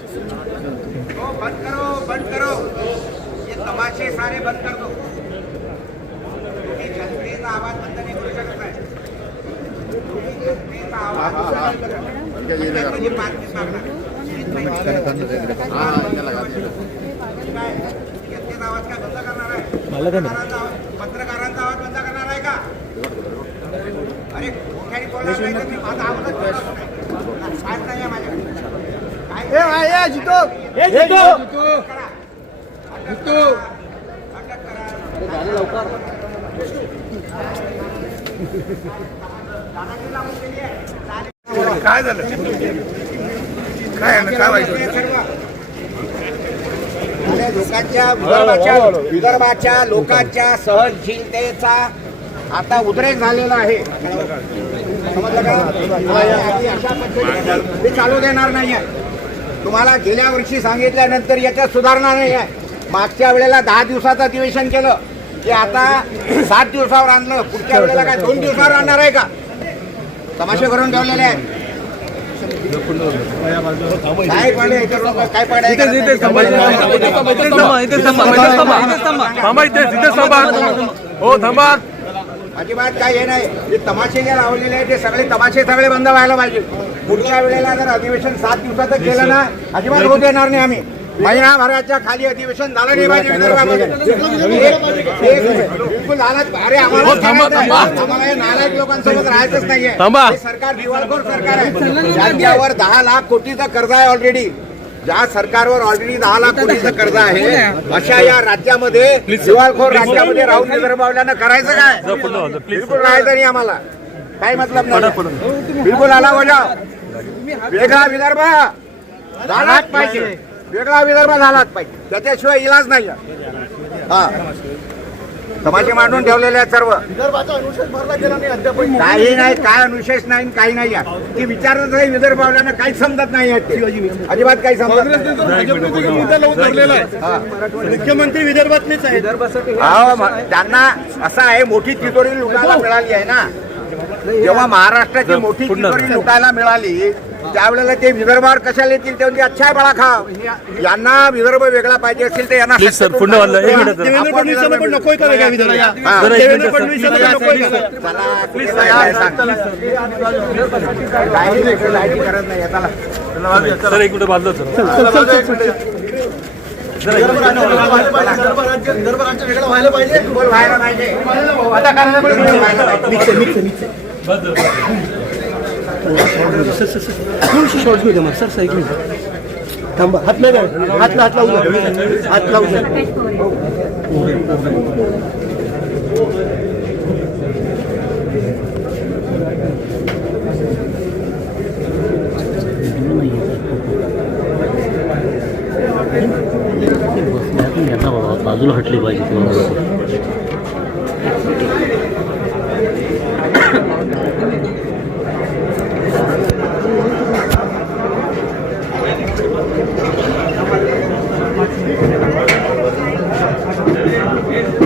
ओ, बंद करो बंद करो. ये तमाशे सारे बंद कर दो. तुम्ही जनतेचा आवाज बंद नाही करू शकत आहे तुम्ही जनतेचा आवाज बंद नाही. म्हणजे. काय? जनतेचा आवाज काय बंद करणार आहे? पत्रकारांचा आवाज- पत्रकारांचा आवाज बंद करणार आहे का? अरे मोठ्याने बोलणार नाही तर मी माझा आवाजच बोलणार नाही. साथ नाही आहे माझ्याकडे काय करा. अटक करा. काय झालं? काय काय व्हायचं लोकांच्या विदर्भाच्या विदर्भाच्या लोकांच्या सहनशीलतेचा आता उद्रेक झालेला आहे. समजलं का? अशा पद्धतीने मी चालू देणार नाही आहे तुम्हाला गेल्या वर्षी सांगितल्यानंतर याच्यात सुधारणा नाही आहे. मागच्या वेळेला दहा दिवसाचं अधिवेशन केलं. की आता सात दिवसावर आणलं. पुढच्या वेळेला काय दोन दिवसावर आणणार आहे का? तमाशे करून ठेवलेले आहेत काय पाडे काय पाडे थांबा इथे थांबा. हो थांबा. अजिबात काय हे नाही. जे तमाशे जे लावलेले आहेत ते सगळे तमाशे सगळे बंद व्हायला पाहिजे. पुढच्या वेळेला जर अधिवेशन सात दिवसाचं केलं ना अजिबात होऊ देणार नाही आम्ही. महिनाभराच्या खाली अधिवेशन झालं नाही पाहिजे विदर्भामध्ये. बिलकुल अरे आम्हाला हो. आम्हाला नालायक लोकांसोबत राहायचंच नाहीये. सरकार दिवाळखोर सरकार आहे. दहा लाख कोटीचं कर्ज आहे ऑलरेडी ज्या सरकारवर ऑलरेडी दहा लाख कोटीचं कर्ज आहे अशा या राज्यामध्ये दिवाळखोर राज्यामध्ये राहून विदर्भावल्यानं करायचं काय? बिलकुल राहायचं नाही आम्हाला. काय मतलब नाही. बिलकुल आला वजा. वेगळा विदर्भ. झालाच पाहिजे. वेगळा विदर्भ झालाच पाहिजे. त्याच्याशिवाय इलाज नाही हा. तमाशे मांडून ठेवलेले आहेत सर्व. काही नाही काय अनुशेष नाही काही नाही आहे. ती विचारत नाही विदर्भावल्यानं काहीच समजत नाही आहे ते. अजिबात काही समजत नाही. हा. मुख्यमंत्री विदर्भातलेच म- त्यांना असं आहे मोठी तिजोरी लुटायला मिळाली आहे ना. जेव्हा महाराष्ट्राची मोठी तिजोरी लुटायला मिळाली त्यावेळेला ते विदर्भावर कशाला येतील ते म्हणजे अच्छा बाळा खा. यांना विदर्भ वेगळा पाहिजे असेल तर यांना. एक. देवेंद्र फडणवीसांना पण नकोय का. जरा एक देवेंद्र पण नकोय का? चला, कुठे जायचं आहे सांग. काही नाही, काही करत नाही चला सर एक मिनिट बाजलं सर. व्हायला पाहिजे. बोल व्हायला पाहिजे. आता करायला पण व्हायला पाहिजे. शॉर्ट घेऊ द्या मग सर सायकल थांबा हात नाही लावा. हात हात लावू नका. हात लावू नका. बाजूला हटली पाहिजे Gracias.